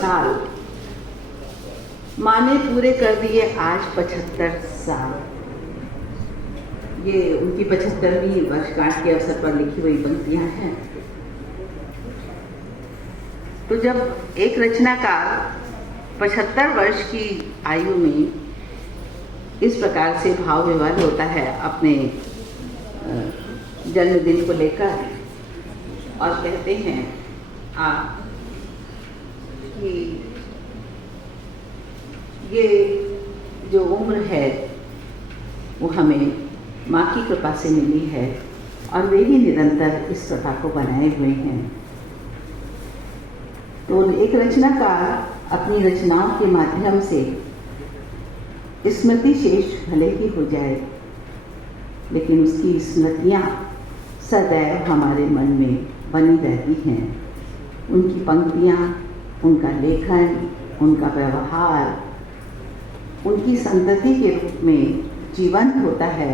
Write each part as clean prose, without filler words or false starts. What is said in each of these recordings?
साल माँ ने पूरे कर दिए आज 75 साल। ये उनकी 75वीं वर्षगांठ के अवसर पर लिखी हुई पंक्तियां हैं। तो जब एक रचनाकार 75 वर्ष की आयु में इस प्रकार से भाव विवल होता है अपने जन्मदिन को लेकर और कहते हैं आप कि ये जो उम्र है वो हमें माँ की कृपा से मिली है और वे ही निरंतर इस प्रथा को बनाए हुए हैं। तो एक रचनाकार अपनी रचनाओं के माध्यम से स्मृति शेष भले ही हो जाए, लेकिन उसकी स्मृतियाँ सदैव हमारे मन में बनी रहती हैं। उनकी पंक्तियाँ, उनका लेखन, उनका व्यवहार उनकी संतति के रूप में जीवंत होता है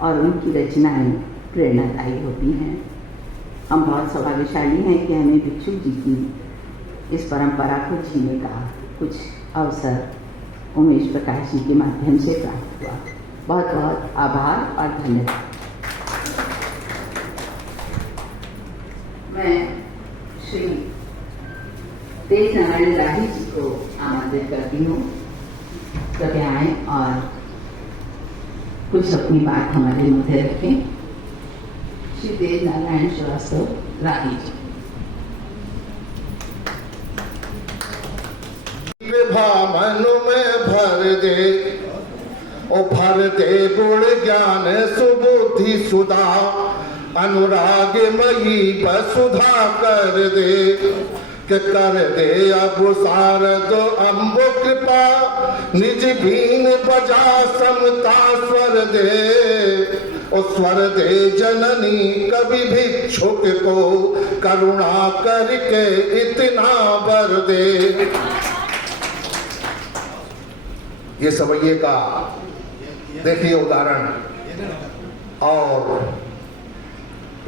और उनकी रचनाएं प्रेरणादायी होती हैं। हम बहुत सौभाग्यशाली हैं कि हमें भिक्षु जी की इस परंपरा को जीने का कुछ अवसर उमेश प्रकाश जी के माध्यम से प्राप्त हुआ। बहुत बहुत आभार और धन्यवाद। मैं श्री तेज नारायण राही जी को आमंत्रित करती हूँ, कृपया आएं और कुछ अपनी बात हमारे मध्य रखें। श्री तेज नारायण श्रीवास्तव राही जी। मन में भर दे, ओ भर दे गुण ज्ञान सुबुद्धि सुधा, अनुराग मयी वसुधा कर दे, कि कर दे अब शारद अम्ब कृपा, निज बीन बजा समता स्वर दे, ओ स्वर दे जननी कवि भिक्षुक को, करुणा करके इतना बर दे। ये सवैये का देखिए उदाहरण। और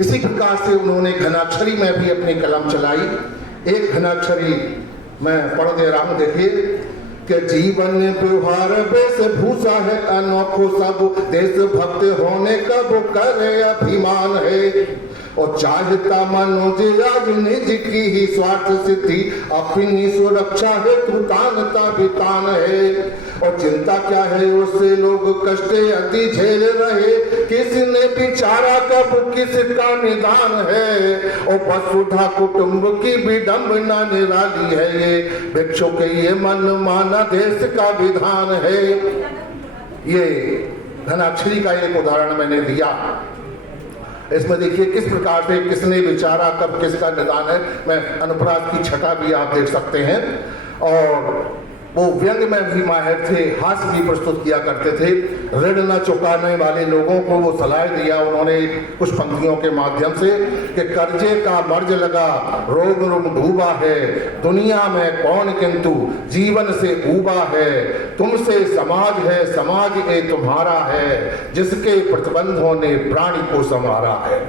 इसी प्रकार से उन्होंने घनाक्षरी में भी अपनी कलम चलाई। एक घनाक्षरी मैं पढ़ दे रहा हूं, देखिए कि जीवन व्यवहार वेशभूषा है अनोखो, सब देश भक्त होने का वो करे अभिमान है, और चाहता मनोज आज निज की ही स्वार्थ सिद्धि, अपनी सुरक्षा हेतु तानता भी तान है, और चिंता क्या है उससे लोग कष्ट अति झेल रहे, किसने बिचारा कब किसका निदान है, और वसुधा कुटुंब की विडंबना निराली है, ये भिक्षु के ये मन माना देश का विधान है। ये धनाक्षरी का एक उदाहरण मैंने दिया। इसमें देखिए किस प्रकार से किसने विचारा कब किसका निदान है। मैं अनुप्रास की छटा भी आप देख सकते हैं। और वो व्यंग में भी माहिर थे, हास्य भी प्रस्तुत किया करते थे। ऋण न चुकाने वाले लोगों को वो सलाह दिया उन्होंने कुछ पंक्तियों के माध्यम से कि कर्जे का मर्ज लगा रोग रुम डूबा है, दुनिया में कौन किंतु जीवन से ऊबा है, तुमसे समाज है समाज ये तुम्हारा है, जिसके प्रतिबंधों ने प्राणी को संवारा है।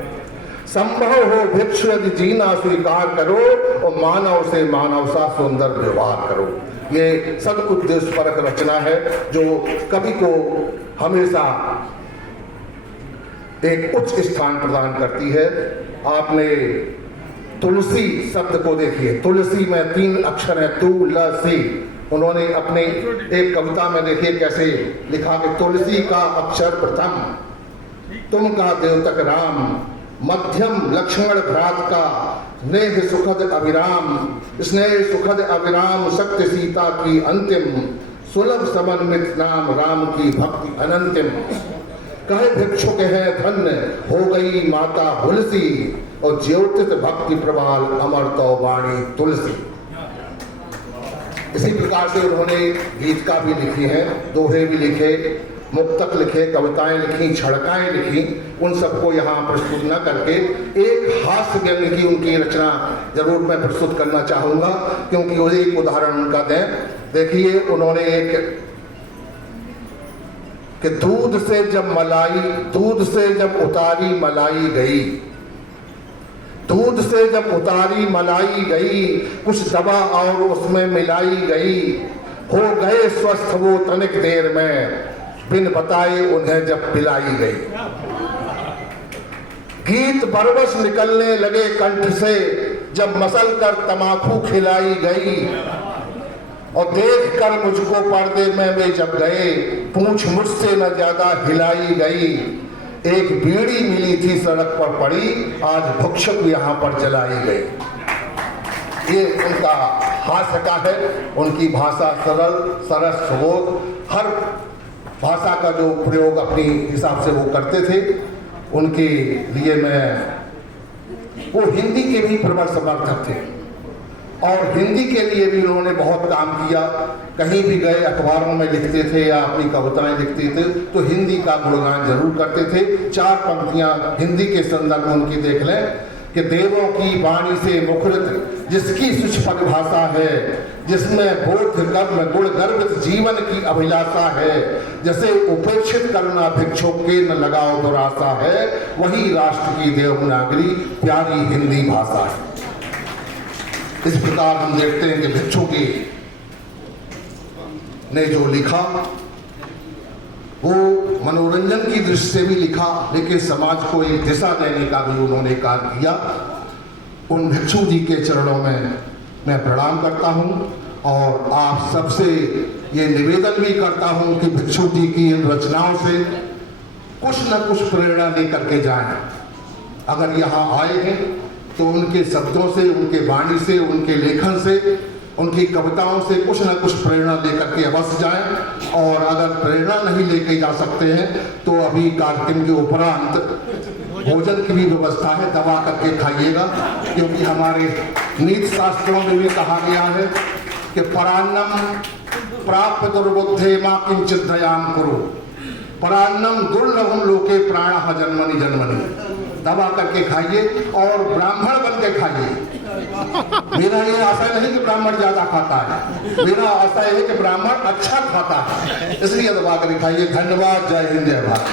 संभव हो भिक्षु यदि जीना स्वीकार करो, और मानव से मानव सा सुंदर व्यवहार करो। ये सदुद्देश्य परक रचना है जो कवि को हमेशा एक उच्च स्थान प्रदान करती है। आपने तुलसी शब्द को देखिए, तुलसी में 3 अक्षर है, तुलसी। उन्होंने अपने एक कविता में देखिए कैसे लिखा कि तुलसी का अक्षर प्रथम, तुम का देवतक राम, मध्यम लक्ष्मण भ्रात का, स्नेह सुखद अविराम, स्नेह सुखद अविराम, शक्ति सीता की अंतिम, सुलभ समन्वित नाम राम की भक्ति अनंतिम। कहे भिक्षुक है धन्य हो गई माता हुलसी, और ज्योतित भक्ति प्रवाल अमर तो वाणी तुलसी। इसी प्रकार से उन्होंने गीतिका भी लिखी है, दोहे भी लिखे, मुक्तक लिखे, कविताएं लिखी, छड़काएं लिखी। उन सबको यहाँ प्रस्तुत न करके एक हास्य व्यंग्य की उनकी रचना जरूर मैं प्रस्तुत करना चाहूंगा, क्योंकि वो एक उदाहरण उनका दें। देखिए उन्होंने एक कि दूध से जब उतारी मलाई गई, दूध से जब उतारी मलाई गई, कुछ दवा और उसमें मिलाई गई, हो गए स्वस्थ वो तनिक देर में, बिन बताए उन्हें जब पिलाई गई। गीत बरबस निकलने लगे कंठ से, जब मसल कर तमाकू खिलाई गई, और देख कर मुझको पर्दे में वे जब गए, पूंछ मुझसे न ज्यादा हिलाई गई। एक बीड़ी मिली थी सड़क पर पड़ी, आज भक्षक यहाँ पर जलाई गई। ये उनका हास्य का है। उनकी भाषा सरल सरस सुबोध, हर भाषा का जो प्रयोग अपनी हिसाब से वो करते थे। उनके लिए वो हिंदी के भी प्रबल समर्थक थे और हिंदी के लिए भी उन्होंने बहुत काम किया। कहीं भी गए अखबारों में लिखते थे या अपनी कविताएं लिखते थे तो हिंदी का गुणगान जरूर करते थे। 4 पंक्तियां हिंदी के संदर्भ में उनकी देख लें कि देवों की वाणी से मुखरित जिसकी सुच परिभाषा है, जिसमें बोध कर्म गुण गर्वित जीवन की अभिलाषा है, जैसे उपेक्षित करुणा भिक्षुक के न लगाओ दुराशा है, वही राष्ट्र की देवनागरी प्यारी हिंदी भाषा है। इस प्रकार हम देखते हैं कि भिक्षुकी ने जो लिखा वो मनोरंजन की दृष्टि से भी लिखा, लेकिन समाज को एक दिशा देने का भी उन्होंने कार्य किया। उन भिक्षु जी के चरणों में मैं प्रणाम करता हूं और आप सबसे ये निवेदन भी करता हूं कि भिक्षु जी की इन रचनाओं से कुछ न कुछ प्रेरणा लेकर के जाएं। अगर यहाँ आए हैं तो उनके शब्दों से, उनके वाणी से, उनके लेखन से, उनकी कविताओं से कुछ न कुछ प्रेरणा लेकर के अवश्य जाएं। और अगर प्रेरणा नहीं लेके जा सकते हैं तो अभी कार्यक्रम के उपरांत भोजन की भी व्यवस्था है, दबा करके खाइएगा, क्योंकि हमारे नीति शास्त्रों में भी कहा गया है कि परान्नम प्राप्त दुर्बुद्धे मां किंचित दयाम करो, परान्नम दुर्लभम लोके प्राणः जन्मनि जन्मनि। दबा करके खाइए और ब्राह्मण बन के खाइए। मेरा ये आशा नहीं कि ब्राह्मण ज्यादा खाता है, मेरा आशा है कि ब्राह्मण अच्छा खाता है, इसलिए दबा करके खाइए। धन्यवाद। जय हिंद, जय भारत।